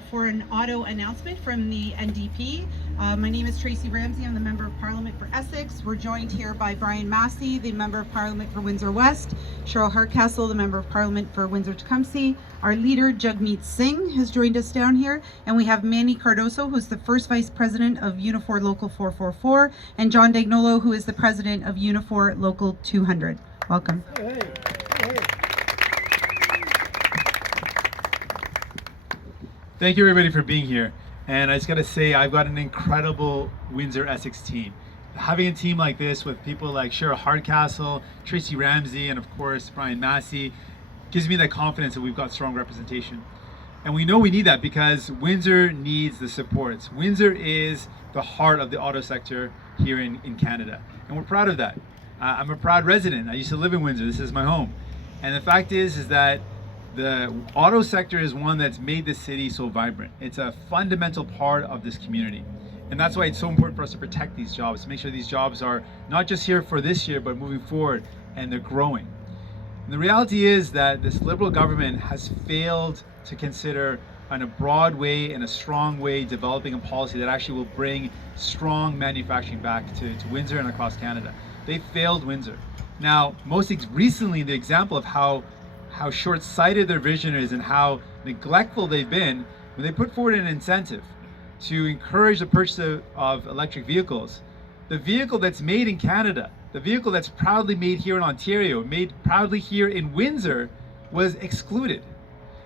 for an auto announcement from the NDP. My name is Tracy Ramsey. I'm the Member of Parliament for Essex. We're joined here by Brian Massey, the Member of Parliament for Windsor West, Cheryl Hardcastle, the Member of Parliament for Windsor-Tecumseh. Our leader, Jagmeet Singh, has joined us down here, and we have Manny Cardoso, who's the first Vice President of Unifor Local 444, and John Dagnolo, who is the President of Unifor Local 200. Welcome. Thank you everybody for being here. And I just gotta say, I've got an incredible Windsor Essex team. Having a team like this with people like Cheryl Hardcastle, Tracy Ramsey, and of course Brian Massey gives me that confidence that we've got strong representation. And we know we need that because Windsor needs the supports. Windsor is the heart of the auto sector here in Canada. And we're proud of that. I'm a proud resident. I used to live in Windsor. This is my home. And the fact is that the auto sector is one that's made the city so vibrant. It's a fundamental part of this community. And that's why it's so important for us to protect these jobs, to make sure these jobs are not just here for this year, but moving forward, and they're growing. And the reality is that this Liberal government has failed to consider in a broad way and a strong way developing a policy that actually will bring strong manufacturing back to Windsor and across Canada. They failed Windsor. Now, most recently, the example of how short-sighted their vision is and how neglectful they've been when they put forward an incentive to encourage the purchase of electric vehicles. The vehicle that's made in Canada, the vehicle that's proudly made here in Ontario, made proudly here in Windsor, was excluded.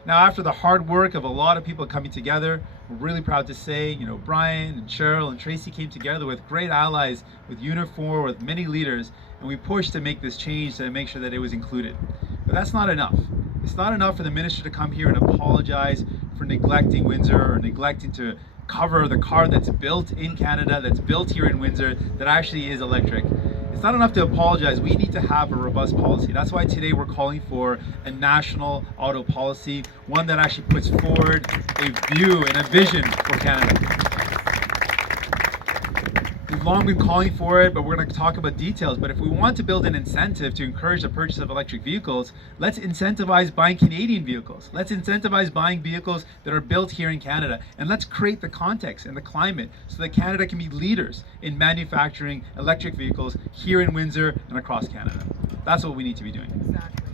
Now, after the hard work of a lot of people coming together, we're really proud to say, Brian and Cheryl and Tracy came together with great allies, with Unifor, with many leaders, and we pushed to make this change to make sure that it was included. But that's not enough. It's not enough for the minister to come here and apologize for neglecting Windsor or neglecting to cover the car that's built in Canada, that's built here in Windsor, that actually is electric. It's not enough to apologize. We need to have a robust policy. That's why today we're calling for a national auto policy, one that actually puts forward a view and a vision for Canada. We've long been calling for it, but we're going to talk about details. But if we want to build an incentive to encourage the purchase of electric vehicles, let's incentivize buying Canadian vehicles. Let's incentivize buying vehicles that are built here in Canada. And let's create the context and the climate so that Canada can be leaders in manufacturing electric vehicles here in Windsor and across Canada. That's what we need to be doing. Exactly.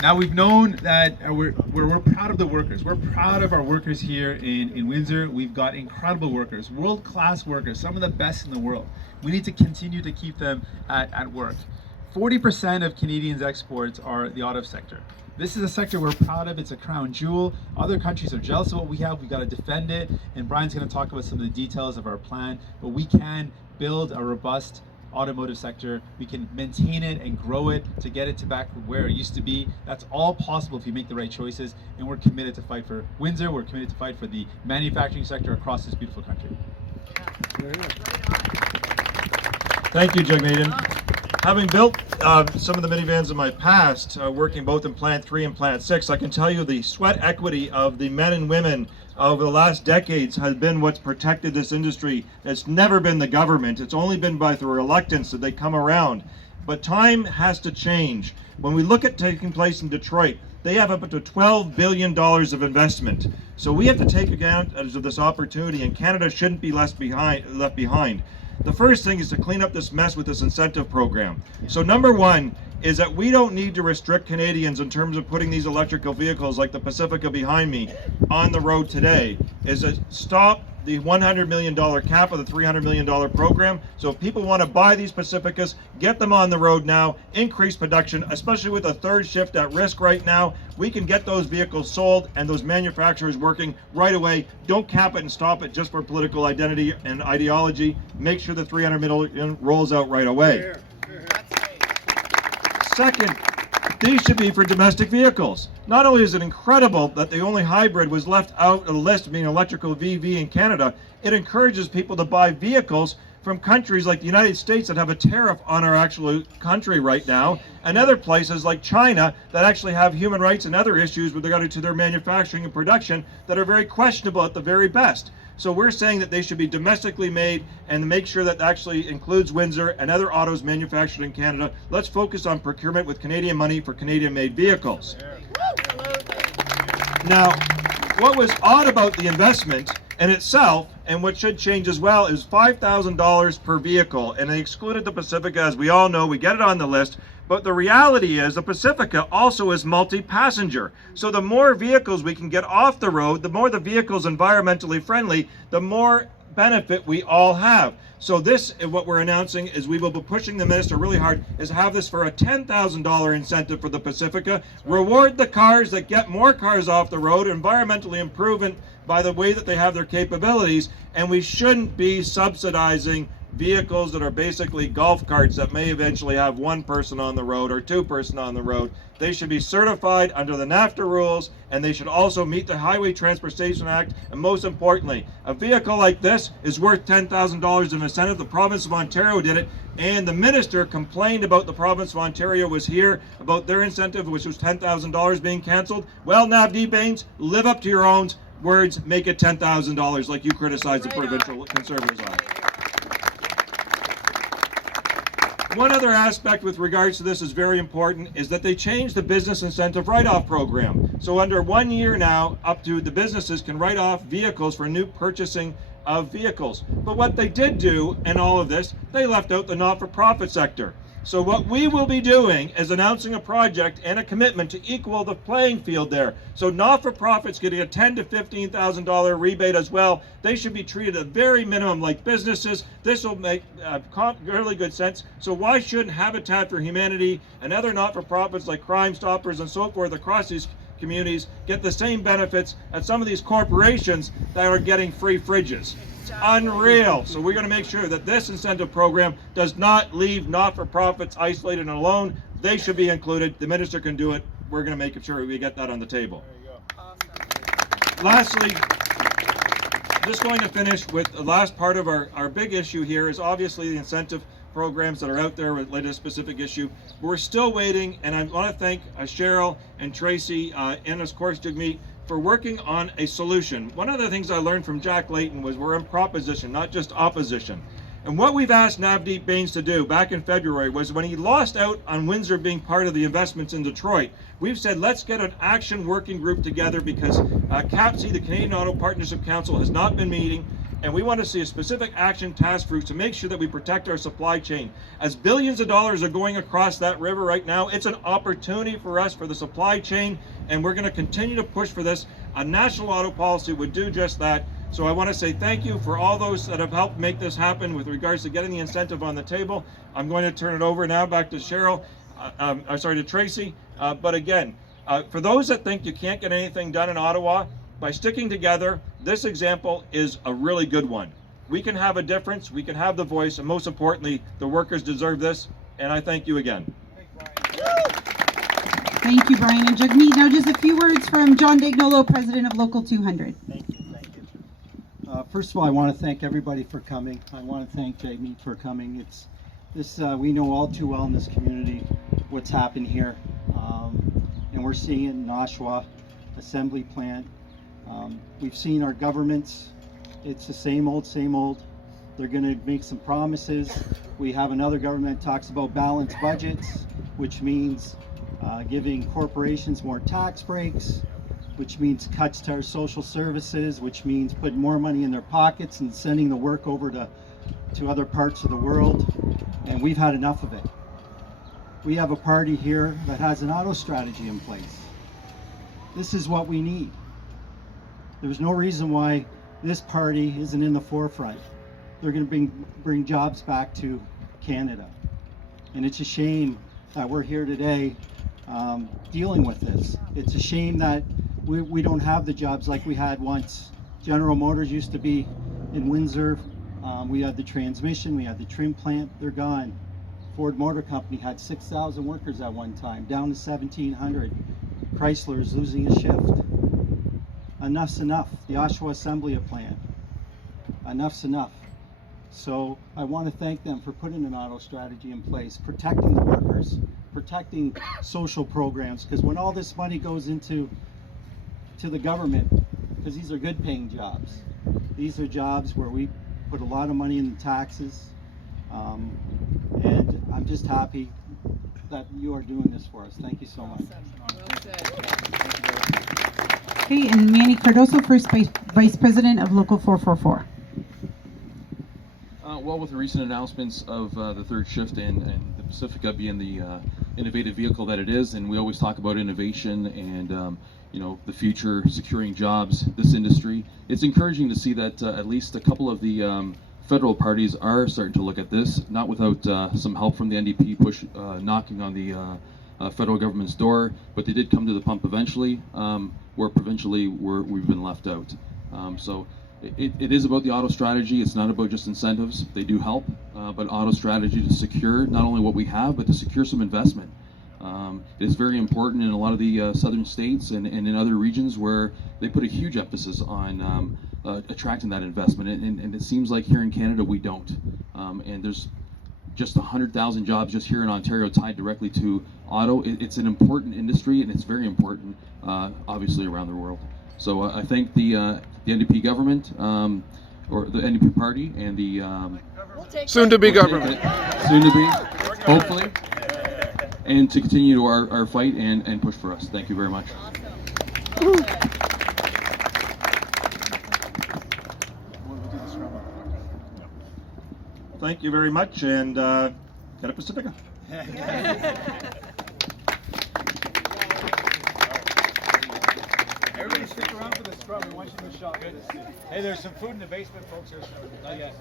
Now, we've known that we're proud of the workers. We're proud of our workers here in Windsor. We've got incredible workers, world-class workers, some of the best in the world. We need to continue to keep them at work. 40% of Canadians' exports are the auto sector. This is a sector we're proud of. It's a crown jewel. Other countries are jealous of what we have. We've got to defend it. And Brian's going to talk about some of the details of our plan. But we can build a robust automotive sector. We can maintain it and grow it to get it to back where it used to be. That's all possible if you make the right choices, and we're committed to fight for Windsor. We're committed to fight for the manufacturing sector across this beautiful country. Thank you, Jagmeet. Having built some of the minivans in my past, working both in Plant 3 and Plant 6, I can tell you the sweat equity of the men and women over the last decades has been what's protected this industry. It's never been the government. It's only been by the reluctance that they come around. But time has to change. When we look at taking place in Detroit, they have up to $12 billion of investment. So we have to take advantage of this opportunity, and Canada shouldn't be left behind. The first thing is to clean up this mess with this incentive program. So number one is that we don't need to restrict Canadians in terms of putting these electrical vehicles like the Pacifica behind me on the road today, is to stop the $100 million cap of the $300 million program. So if people want to buy these Pacificas, get them on the road now, increase production, especially with a third shift at risk right now. We can get those vehicles sold and those manufacturers working right away. Don't cap it and stop it just for political identity and ideology. Make sure the $300 million rolls out right away. Second, these should be for domestic vehicles. Not only is it incredible that the only hybrid was left out of the list being electrical VV in Canada, it encourages people to buy vehicles from countries like the United States that have a tariff on our actual country right now, and other places like China that actually have human rights and other issues with regard to their manufacturing and production that are very questionable at the very best. So we're saying that they should be domestically made and make sure that actually includes Windsor and other autos manufactured in Canada. Let's focus on procurement with Canadian money for Canadian-made vehicles. Now, what was odd about the investment in itself, and what should change as well, is $5,000 per vehicle, and they excluded the Pacifica. As we all know, we get it on the list, but the reality is the Pacifica also is multi-passenger. So the more vehicles we can get off the road, the more the vehicle's environmentally friendly, the more benefit we all have. So this, what we're announcing, is we will be pushing the minister really hard, is have this for a $10,000 incentive for the Pacifica. Reward the cars that get more cars off the road, environmentally improving by the way that they have their capabilities, and we shouldn't be subsidizing vehicles that are basically golf carts that may eventually have one person on the road or two person on the road. They should be certified under the NAFTA rules, and they should also meet the Highway Transportation Act. And most importantly, a vehicle like this is worth $10,000 in incentive. The province of Ontario did it, and the minister complained about the province of Ontario was here about their incentive, which was $10,000 being cancelled. Well, Navdeep Bains, live up to your own words, make it $10,000 like you criticize the provincial Conservatives on. One other aspect with regards to this is very important, is that they changed the business incentive write-off program. So under 1 year now, up to the businesses can write off vehicles for new purchasing of vehicles. But what they did do in all of this, they left out the not-for-profit sector. So what we will be doing is announcing a project and a commitment to equal the playing field there. So not-for-profits getting a $10,000 to $15,000 rebate as well. They should be treated at very minimum like businesses. This will make really good sense. So why shouldn't Habitat for Humanity and other not-for-profits like Crime Stoppers and so forth across these communities get the same benefits as some of these corporations that are getting free fridges? Unreal. So we're going to make sure that this incentive program does not leave not-for-profits isolated and alone. They should be included. The minister can do it. We're going to make sure we get that on the table. Lastly, just going to finish with the last part of our big issue here is obviously the incentive programs that are out there related to a specific issue. We're still waiting, and I want to thank Cheryl and Tracy and of course Jagmeet for working on a solution. One of the things I learned from Jack Layton was we're in proposition, not just opposition. And what we've asked Navdeep Bains to do back in February was when he lost out on Windsor being part of the investments in Detroit, we've said let's get an action working group together because CAPC, the Canadian Auto Partnership Council, has not been meeting, and we want to see a specific action task force to make sure that we protect our supply chain. As billions of dollars are going across that river right now, it's an opportunity for us for the supply chain, and we're going to continue to push for this. A national auto policy would do just that. So I want to say thank you for all those that have helped make this happen with regards to getting the incentive on the table. I'm going to turn it over now back to Cheryl, to Tracy. But again, for those that think you can't get anything done in Ottawa, by sticking together, this example is a really good one. We can have a difference, we can have the voice, and most importantly, the workers deserve this, and I thank you again. Thank you, Brian and Jagmeet. Now just a few words from John Dagnolo, President of Local 200. Thank you. First of all, I want to thank everybody for coming. I want to thank Jagmeet for coming. It's this we know all too well in this community what's happened here, and we're seeing it in Oshawa Assembly Plant. We've seen our governments. It's the same old, same old. They're going to make some promises. We have another government that talks about balanced budgets, which means giving corporations more tax breaks, which means cuts to our social services, which means putting more money in their pockets and sending the work over to other parts of the world. And we've had enough of it. We have a party here that has an auto strategy in place. This is what we need. There's no reason why this party isn't in the forefront. They're going to bring jobs back to Canada. And it's a shame that we're here today dealing with this. It's a shame that we don't have the jobs like we had once. General Motors used to be in Windsor. We had the transmission, we had the trim plant, they're gone. Ford Motor Company had 6,000 workers at one time, down to 1,700. Chrysler is losing a shift. Enough's enough. The Oshawa Assembly Plant. Enough's enough. So I want to thank them for putting an auto strategy in place, protecting the workers, protecting social programs, because when all this money goes into the government, because these are good paying jobs. These are jobs where we put a lot of money in the taxes, and I'm just happy that you are doing this for us. Thank you so much. Okay, and Manny Cardoso, first Vice President of Local 444. Well, with the recent announcements of the third shift and the Pacifica being the innovative vehicle that it is, and we always talk about innovation and you know, the future, securing jobs, this industry, it's encouraging to see that at least a couple of the federal parties are starting to look at this, not without some help from the NDP knocking on the federal government's door, but they did come to the pump eventually, where provincially we've been left out. So it is about the auto strategy. It's not about just incentives. They do help, but auto strategy to secure not only what we have, but to secure some investment. It is very important in a lot of the southern states and in other regions where they put a huge emphasis on attracting that investment, and it seems like here in Canada we don't. And there's just 100,000 jobs just here in Ontario tied directly to auto. It's an important industry, and it's very important, obviously, around the world. So I thank the NDP government, or the NDP party, and the soon-to-be government. soon-to-be, hopefully, and to continue our fight and push for us. Thank you very much. Thank you very much, and get a Pacifica. Everybody stick around for the scrum. We want you to shop. Hey, there's some food in the basement, folks. Not yet.